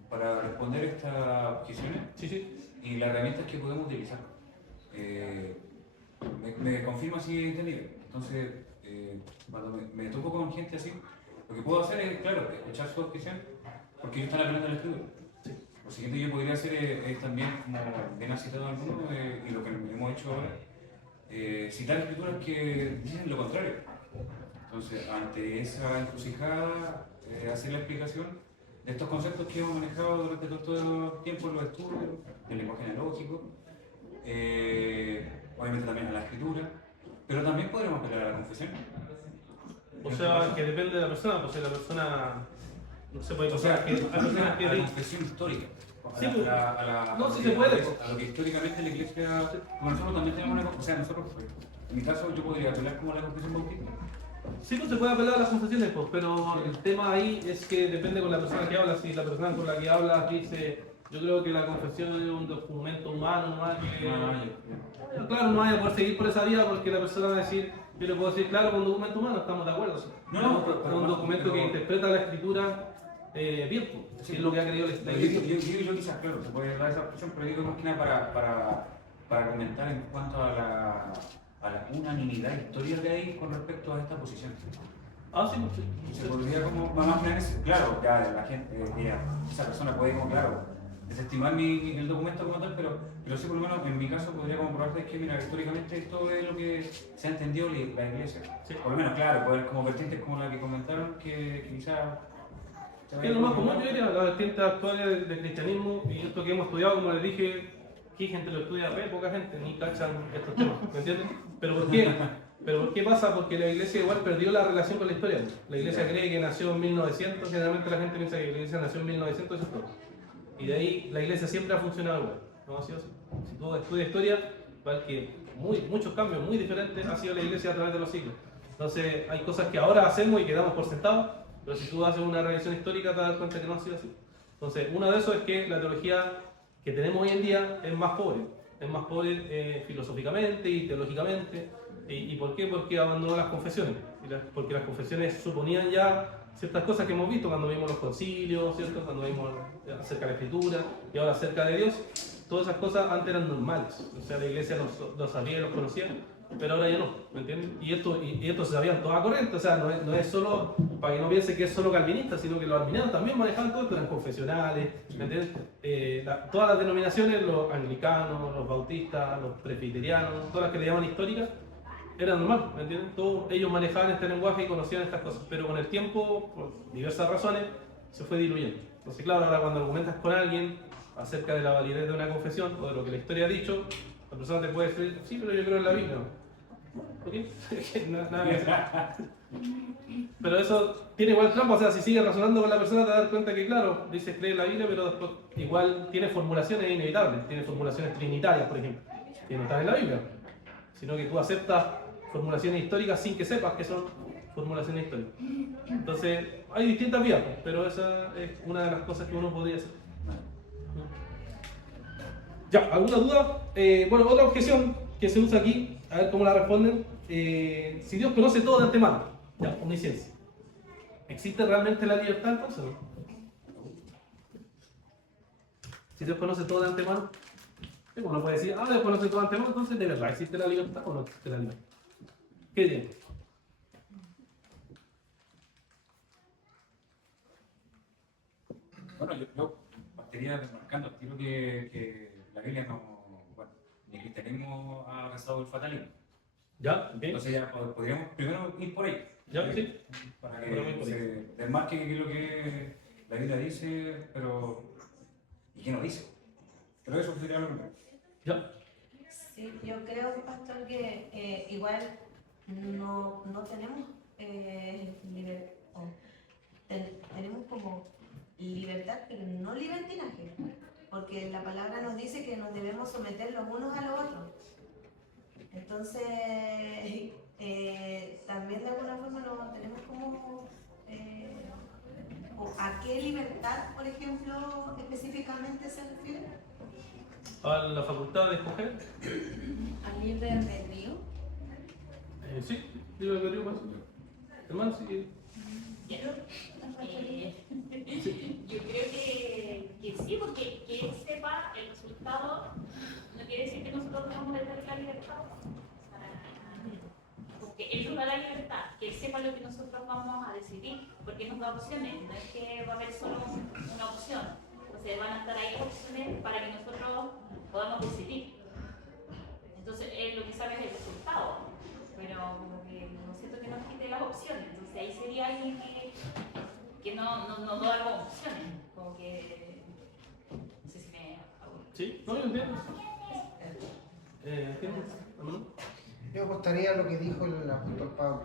para responder estas objeciones Sí, sí. y las herramientas que podemos utilizar. Me confirma si he entendido. Entonces, cuando me topo con gente así, lo que puedo hacer es, claro, escuchar su objeción, porque ellos están aprendiendo el estudio. Sí. Lo siguiente que yo podría hacer es también, como bien ha citado alguno, y lo que hemos hecho ahora, citar escrituras que dicen lo contrario. Entonces, ante esa encrucijada, hacer la explicación de estos conceptos que hemos manejado durante todo el tiempo en los estudios, del lenguaje analógico, obviamente también a la escritura, pero también podremos apelar a la confesión. O sea, que depende de la persona, pues si la persona no se puede O sea, pasar, que hay personas que a la dicen, confesión histórica. Sí, pues, no, a sí lo se puede, que- pues. A lo que históricamente la iglesia. Como nosotros también tenemos una. O sea, nosotros, en mi caso, yo podría apelar como a la confesión bautista. sí, pues se puede apelar a las confesiones, pues, pero el tema ahí es que depende con la persona que habla. Si la persona con la que hablas dice, yo creo que la confesión es un documento humano, no hay que... Claro, no hay a poder seguir por esa vía porque la persona va a decir, yo le puedo decir, claro, con un documento humano estamos de acuerdo. No, es un documento que interpreta la escritura bien, pues, Sí. es lo que ha querido la Yo, iglesia. yo quizás, claro, se puede dar esa expresión, pero digo más que nada para comentar en cuanto a la unanimidad histórica que hay con respecto a esta posición. Ah, sí, pues, Y sí. se podría como, más que nada, claro, ya la gente, esa persona puede como, claro, desestimar el documento como tal, pero sí por lo menos en mi caso podría comprobarse que, mira, históricamente esto es lo que se ha entendido la iglesia. Sí. Por lo menos, claro, puede haber como vertientes como la que comentaron, que quizás... Que es lo más común, yo diría, las vertientes actuales del cristianismo y esto que hemos estudiado, como les dije, ¿qué gente lo estudia? Re poca gente, ni cachan estos temas, ¿me entiendes? ¿Pero por qué? ¿Pero por qué pasa? Porque la iglesia igual perdió la relación con la historia. La iglesia cree que nació en 1900, generalmente la gente piensa que la iglesia nació en 1900, eso es todo. Y de ahí la iglesia siempre ha funcionado igual, no ha sido así. Si tú estudias historia, ves que muchos cambios muy diferentes ha sido la iglesia a través de los siglos. Entonces hay cosas que ahora hacemos y que damos por sentado, pero si tú haces una revisión histórica te das cuenta que no ha sido así. Entonces, uno de esos es que la teología que tenemos hoy en día es más pobre filosóficamente y teológicamente. ¿Y por qué? Porque abandonó las confesiones. Porque las confesiones suponían ya ciertas cosas que hemos visto cuando vimos los concilios, ¿cierto? Cuando vimos acerca de la escritura y ahora acerca de Dios. Todas esas cosas antes eran normales. O sea, la iglesia los sabía y los conocía, pero ahora ya no, ¿me entiendes? Y esto se sabían toda corriente, o sea, no es solo, para que no piense que es solo calvinista, sino que los arminianos también manejaban todo esto, eran confesionales, ¿me entiendes? Todas las denominaciones, los anglicanos, los bautistas, los presbiterianos, todas las que le llaman históricas, era normal, ¿me entiendes? Todos ellos manejaban este lenguaje y conocían estas cosas, pero con el tiempo, por diversas razones, se fue diluyendo. Entonces, claro, ahora cuando argumentas con alguien acerca de la validez de una confesión o de lo que la historia ha dicho, la persona te puede decir, sí, pero yo creo en la Biblia. ¿Ok? Nada que hacer. Pero eso tiene igual trampa, o sea, si sigues razonando con la persona te vas a dar cuenta que, claro, dices cree en la Biblia, pero después igual tiene formulaciones inevitables, tiene formulaciones trinitarias, por ejemplo, que no están en la Biblia, sino que tú aceptas formulaciones históricas sin que sepas que son formulaciones históricas. Entonces, hay distintas vías, pero esa es una de las cosas que uno podría hacer. Ya, ¿alguna duda? Bueno, otra objeción que se usa aquí, a ver cómo la responden. Si Dios conoce todo de antemano, ya, omnisciencia. ¿Existe realmente la libertad entonces? ¿No? Si Dios conoce todo de antemano, uno puede decir, Dios conoce todo de antemano, entonces ¿de verdad existe la libertad o no existe la libertad? ¿Qué dirían? Bueno, yo partiría remarcando, creo que la Biblia no, bueno, ni el cristianismo ha rezado el fatalismo. ¿Ya? ¿Bien? Entonces ya podríamos primero ir por ahí. ¿Ya? ¿Sí? Para Podríamos ir que por se desmarque qué es lo que la Biblia dice, pero ¿y qué no dice? Pero eso sería lo primero. ¿Ya? Sí, yo creo, pastor, que igual no tenemos tenemos como libertad, pero no libertinaje, porque la palabra nos dice que nos debemos someter los unos a los otros. Entonces, también de alguna forma no tenemos como ¿a qué libertad, por ejemplo, específicamente se refiere? ¿A la facultad de escoger? Al libre albedrío. Sí, libre albedrío más. Hermano, sí. Yo creo que que sí, porque que él sepa el resultado no quiere decir que nosotros vamos a tener la libertad. Porque él nos da la libertad, que él sepa lo que nosotros vamos a decidir, porque nos da opciones, no es que va a haber solo una opción. Entonces van a estar ahí opciones para que nosotros podamos decidir. Entonces él lo que sabe es el resultado, pero como que no siento que nos quite las opciones. Entonces ahí sería alguien que no da como opciones, como que no sé si me hago. ¿Sí? No, yo entiendo. ¿Entiendes? ¿No? Yo apostaría a lo que dijo el apóstol Pablo.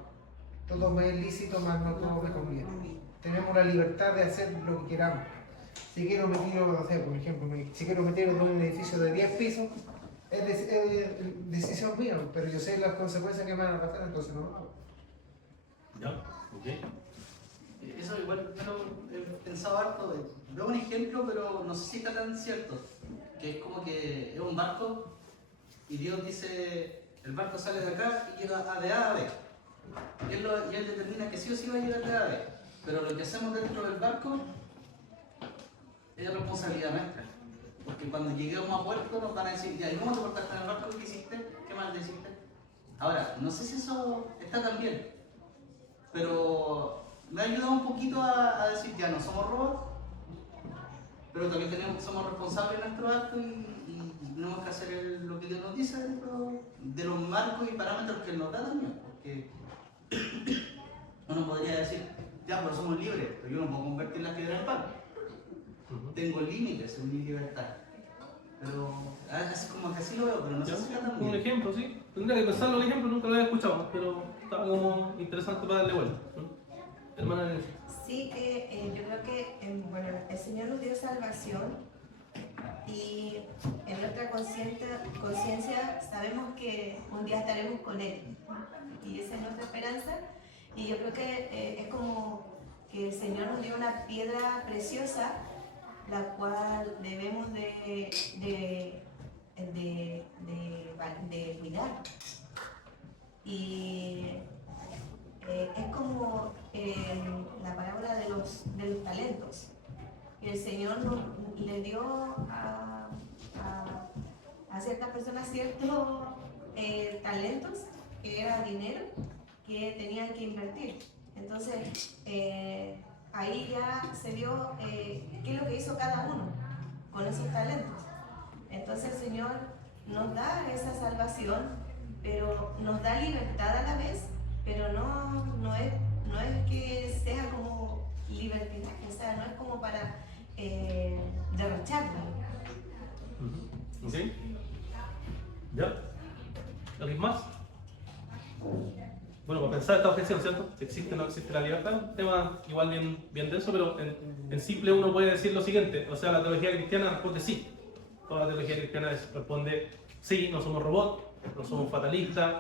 Todo me es lícito, mas no todo me conviene. Tenemos la libertad de hacer lo que queramos. Si quiero meterlo, no sé, por ejemplo, si quiero meterlo en un edificio de 10 pisos, es decisión mía, pero yo sé las consecuencias que me van a pasar, entonces no lo hago. Ya, ok. Eso igual he pensado harto. Veo un ejemplo, pero no sé si está tan cierto. Que es como que es un barco y Dios dice, el barco sale de acá y llega de A a B. Y él determina que sí o sí va a llegar de A a B. Pero lo que hacemos dentro del barco es responsabilidad nuestra. Porque cuando lleguemos a puerto nos van a decir, ya, ¿y cómo te portaste en el barco? ¿Qué hiciste? ¿Qué mal te hiciste? Ahora, no sé si eso está tan bien, pero me ha ayudado un poquito a decir, ya no somos robots, pero también somos responsables de nuestro acto y tenemos que hacer lo que Dios nos dice dentro de los marcos y parámetros que Él nos da también. Porque uno podría decir, ya, pero somos libres, pero yo no puedo convertir la piedra en pan. Tengo límites en mi libertad. Pero así como que así lo veo, pero no sé si está tan bien. Un ejemplo, sí. Tendría que pensarlo el ejemplo, nunca lo había escuchado, pero estaba como interesante para darle vuelta. Hermana Nancy. Sí, yo creo que bueno, el Señor nos dio salvación y en nuestra conciencia sabemos que un día estaremos con Él. Y esa es nuestra esperanza. Y yo creo que es como que el Señor nos dio una piedra preciosa, la cual debemos de cuidar. Y es como la parábola de los talentos. Que el Señor le dio a ciertas personas ciertos talentos, que era dinero, que tenían que invertir. Entonces, ahí ya se vio qué es lo que hizo cada uno con esos talentos. Entonces el Señor nos da esa salvación, pero nos da libertad a la vez, pero no es que sea como libertinaje, o sea, no es como para derrocharlo. ¿Ok? ¿Ya? ¿Alguien más? Bueno, para pensar esta objeción, ¿cierto? Si existe o no existe la libertad, un tema igual bien denso, pero en simple uno puede decir lo siguiente, o sea, la teología cristiana responde sí. Toda la teología cristiana responde sí, no somos robots, no somos fatalistas,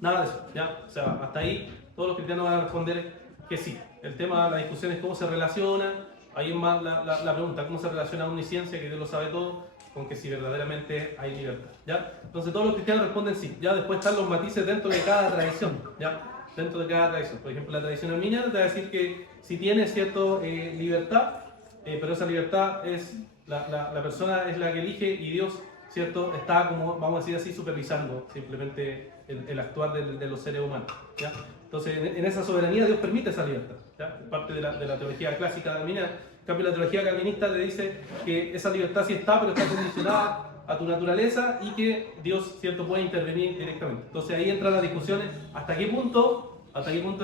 nada de eso, ¿ya? O sea, hasta ahí todos los cristianos van a responder que sí. El tema, la discusión es cómo se relaciona, ahí es más la pregunta, cómo se relaciona omnisciencia, que Dios lo sabe todo, con que si verdaderamente hay libertad, ¿ya? Entonces todos los cristianos responden sí, ya después están los matices dentro de cada tradición, ¿ya? Dentro de cada tradición. Por ejemplo, la tradición arminiana te va a decir que si tiene cierta libertad, pero esa libertad es, la persona es la que elige y Dios, ¿cierto? Está como, vamos a decir así, supervisando simplemente el actuar de los seres humanos, ¿ya? Entonces en esa soberanía Dios permite esa libertad, ¿ya? Parte de la teología clásica arminiana. En cambio, la teología calvinista te dice que esa libertad sí está, pero está condicionada a tu naturaleza y que Dios, ¿cierto?, puede intervenir directamente. Entonces ahí entran las discusiones hasta qué punto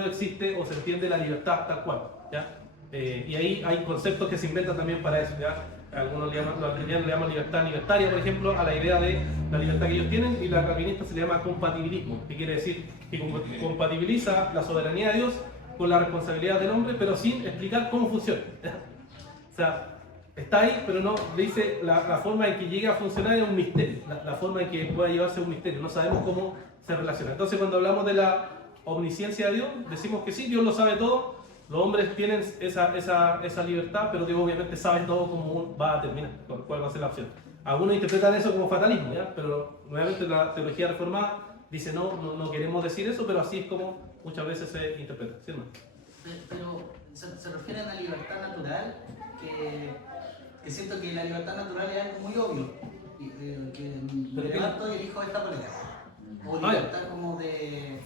existe o se entiende la libertad tal cual, ¿ya? Y ahí hay conceptos que se inventan también para eso, ¿ya? Algunos los cristianos le llaman libertad libertaria, por ejemplo, a la idea de la libertad que ellos tienen, y la calvinista se le llama compatibilismo, que quiere decir que compatibiliza la soberanía de Dios con la responsabilidad del hombre, pero sin explicar cómo funciona, ¿ya? O sea, está ahí, pero no dice la forma en que llega a funcionar es un misterio, la forma en que pueda llevarse es un misterio, no sabemos cómo se relaciona. Entonces cuando hablamos de la omnisciencia de Dios, decimos que sí, Dios lo sabe todo, los hombres tienen esa libertad, pero Dios obviamente sabe todo cómo va a terminar, cuál va a ser la opción. Algunos interpretan eso como fatalismo, ¿ya? Pero nuevamente la teología reformada dice no queremos decir eso, pero así es como muchas veces se interpreta, ¿sí o no? Pero se refiere a la libertad natural, que que siento que la libertad natural es algo muy obvio, que me levanto y elijo esta polera. O libertad como de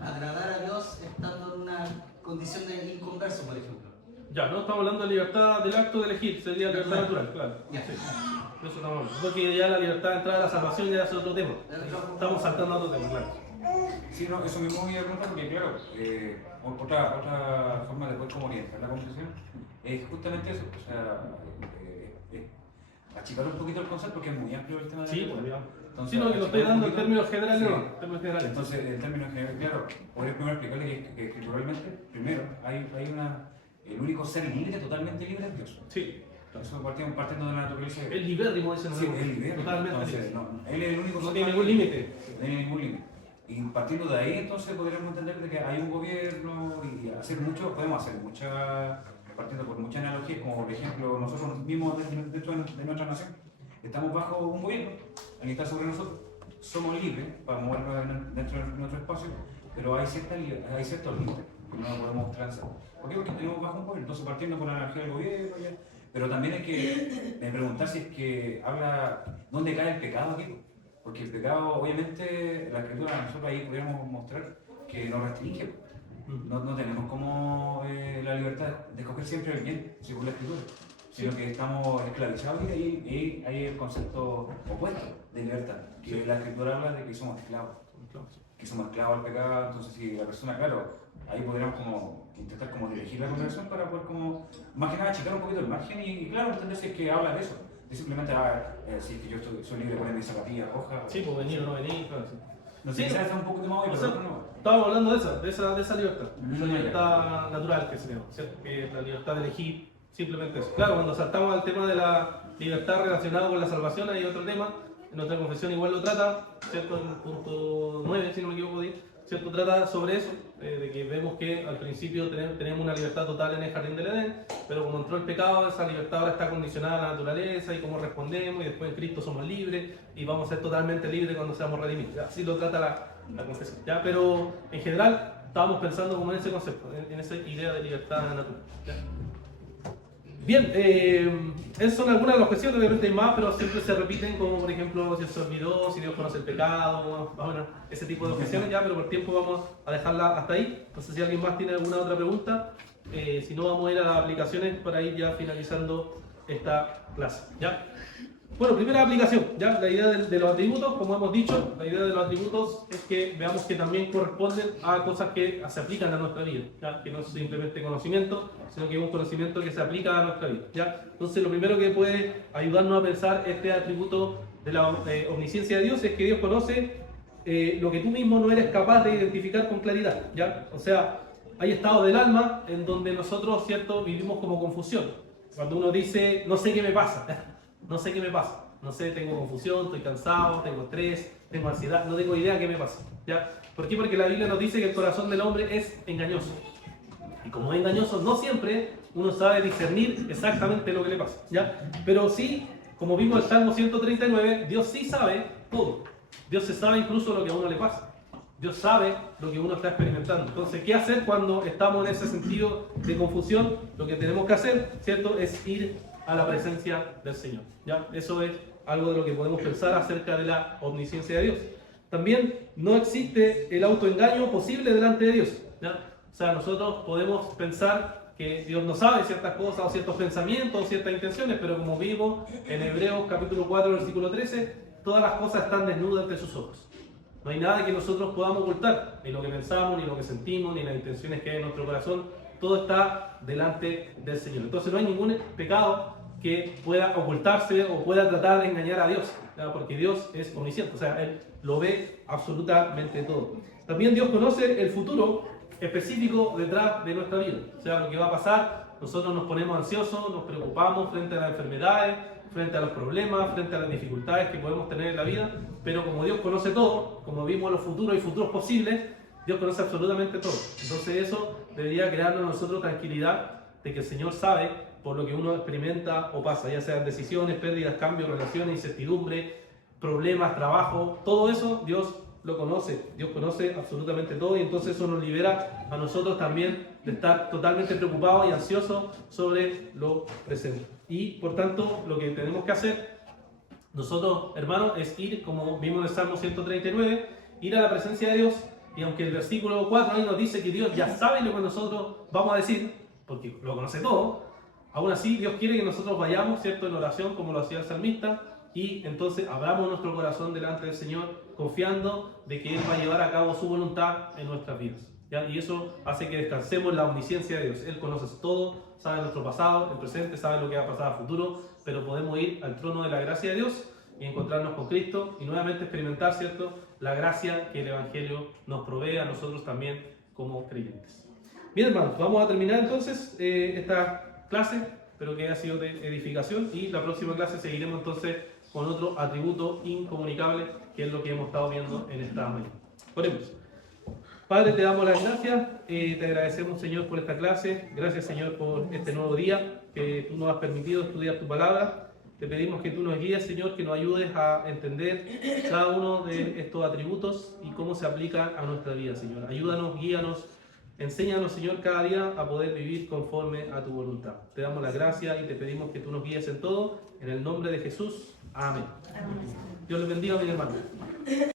agradar a Dios estando en una condición de inconverso, por ejemplo. Ya, no estamos hablando de libertad del acto de elegir, sería libertad natural, claro. Ya. Sí. Eso estamos hablando. Porque ya la libertad de entrar a la salvación ya es otro tema. Estamos saltando a otro tema, claro. Sí, no, eso mismo voy a preguntar porque, claro, otra forma de poder como orientar la conversación es justamente eso, o sea, achicar un poquito el concepto porque es muy amplio el tema de la Sí, libertad. pues, Entonces, sí, no, que lo estoy dando en términos generales, sí. no, en términos generales. Entonces, en términos generales, claro, podría primero explicarle que escrituralmente, primero, el único ser libre, totalmente libre es Dios. Sí. Eso partiendo de la naturaleza. El libérrimo, dicen Sí, algunos. es libérrimo. Totalmente. Entonces, Sí. no, él es el único No ser tiene ningún límite. No tiene ningún límite. Y partiendo de ahí, entonces podríamos entender de que hay un gobierno y podemos hacer muchas, partiendo por muchas analogías, como por ejemplo nosotros mismos dentro de nuestra nación, estamos bajo un gobierno, el está sobre nosotros, somos libres para movernos dentro de nuestro espacio, pero hay ciertos límites que no podemos transar. ¿Por qué? Porque tenemos bajo un gobierno, entonces partiendo por la analogía del gobierno, ya. Pero también hay que preguntar si es que habla, ¿dónde cae el pecado aquí? Porque el pecado, obviamente, la escritura, nosotros ahí podríamos mostrar que nos restringe. No tenemos como la libertad de escoger siempre el bien, según la escritura, sino que estamos esclavizados y ahí hay el concepto opuesto de libertad, que la escritura habla de que somos esclavos. Que somos esclavos al pecado, entonces si la persona, claro, ahí podríamos como intentar como dirigir la conversación para poder como, más que nada, achicar un poquito el margen y claro, entender si es que habla de eso. De simplemente, si es que yo soy libre de poner mis zapatillas rojas. Sí, pues venir o no venir, claro. Sí. No sé, quizás está un poco más hoy, pero no. Estábamos hablando de esa libertad, esa libertad natural que se llama, ¿cierto? Que es la libertad de elegir, simplemente eso. Claro, cuando saltamos al tema de la libertad relacionada con la salvación, hay otro tema, en nuestra confesión igual lo trata, ¿cierto? En el punto 9, si no me equivoco, ¿cierto? Trata sobre eso, de que vemos que al principio tenemos una libertad total en el jardín del Edén, pero como entró el pecado, esa libertad ahora está condicionada a la naturaleza y cómo respondemos, y después en Cristo somos libres y vamos a ser totalmente libres cuando seamos redimidos. ¿Ya? Así lo trata la confesión. ¿Ya? Pero en general estábamos pensando como en ese concepto, en esa idea de libertad natural. ¿Ya? Bien, esas son algunas de las cuestiones, obviamente hay más, pero siempre se repiten, como por ejemplo si se olvidó, si Dios conoce el pecado, bueno, ese tipo de cuestiones ya, pero por tiempo vamos a dejarla hasta ahí. No sé si alguien más tiene alguna otra pregunta, si no vamos a ir a las aplicaciones para ir ya finalizando esta clase. ¿Ya? Bueno, primera aplicación, ya la idea de los atributos, como hemos dicho, la idea de los atributos es que veamos que también corresponden a cosas que se aplican a nuestra vida, ¿ya? Que no es simplemente conocimiento, sino que es un conocimiento que se aplica a nuestra vida. ¿Ya? Entonces lo primero que puede ayudarnos a pensar este atributo de la omnisciencia de Dios es que Dios conoce lo que tú mismo no eres capaz de identificar con claridad. ¿Ya? O sea, hay estados del alma en donde nosotros, ¿cierto?, vivimos como confusión. Cuando uno dice, no sé qué me pasa. No sé qué me pasa, no sé, tengo confusión, estoy cansado, tengo estrés, tengo ansiedad, no tengo idea qué me pasa. ¿Ya? ¿Por qué? Porque la Biblia nos dice que el corazón del hombre es engañoso. Y como es engañoso, no siempre uno sabe discernir exactamente lo que le pasa. ¿Ya? Pero sí, como vimos en el Salmo 139, Dios sí sabe todo. Dios se sabe incluso lo que a uno le pasa. Dios sabe lo que uno está experimentando. Entonces, ¿qué hacer cuando estamos en ese sentido de confusión? Lo que tenemos que hacer, ¿cierto?, es ir a la presencia del Señor. ¿Ya? Eso es algo de lo que podemos pensar acerca de la omnisciencia de Dios. También no existe el autoengaño posible delante de Dios. ¿Ya? O sea, nosotros podemos pensar que Dios no sabe ciertas cosas o ciertos pensamientos o ciertas intenciones, pero como vimos en Hebreos capítulo 4, versículo 13, todas las cosas están desnudas ante sus ojos. No hay nada que nosotros podamos ocultar, ni lo que pensamos, ni lo que sentimos, ni las intenciones que hay en nuestro corazón. Todo está delante del Señor. Entonces no hay ningún pecado que pueda ocultarse o pueda tratar de engañar a Dios, ¿ya? Porque Dios es omnisciente, o sea, Él lo ve absolutamente todo. También Dios conoce el futuro específico detrás de nuestra vida, o sea, lo que va a pasar. Nosotros nos ponemos ansiosos, nos preocupamos frente a las enfermedades, frente a los problemas, frente a las dificultades que podemos tener en la vida, pero como Dios conoce todo, como vimos los futuros y futuros posibles, Dios conoce absolutamente todo. Entonces eso debería crearnos a nosotros tranquilidad de que el Señor sabe por lo que uno experimenta o pasa, ya sean decisiones, pérdidas, cambios, relaciones, incertidumbre, problemas, trabajo, todo eso Dios lo conoce. Dios conoce absolutamente todo y entonces eso nos libera a nosotros también de estar totalmente preocupados y ansiosos sobre lo presente. Y por tanto, lo que tenemos que hacer nosotros, hermanos, es ir, como vimos en el Salmo 139, ir a la presencia de Dios. Y aunque el versículo 4 ahí nos dice que Dios ya sabe lo que nosotros vamos a decir, porque lo conoce todo, aún así Dios quiere que nosotros vayamos, ¿cierto?, en oración, como lo hacía el salmista, y entonces abramos nuestro corazón delante del Señor, confiando de que Él va a llevar a cabo su voluntad en nuestras vidas, ¿ya? Y eso hace que descansemos en la omnisciencia de Dios. Él conoce todo, sabe nuestro pasado, el presente, sabe lo que va a pasar a futuro, pero podemos ir al trono de la gracia de Dios y encontrarnos con Cristo y nuevamente experimentar, ¿cierto?, la gracia que el Evangelio nos provee a nosotros también como creyentes. Bien, hermanos, vamos a terminar entonces esta clase, espero que haya sido de edificación, y la próxima clase seguiremos entonces con otro atributo incomunicable, que es lo que hemos estado viendo en esta mañana. Oremos. Padre, te damos las gracias, te agradecemos, Señor, por esta clase. Gracias, Señor, por este nuevo día que tú nos has permitido estudiar tu palabra. Te pedimos que tú nos guíes, Señor, que nos ayudes a entender cada uno de estos atributos y cómo se aplican a nuestra vida, Señor. Ayúdanos, guíanos, enséñanos, Señor, cada día a poder vivir conforme a tu voluntad. Te damos las gracias y te pedimos que tú nos guíes en todo. En el nombre de Jesús. Amén. Dios les bendiga, mi hermano.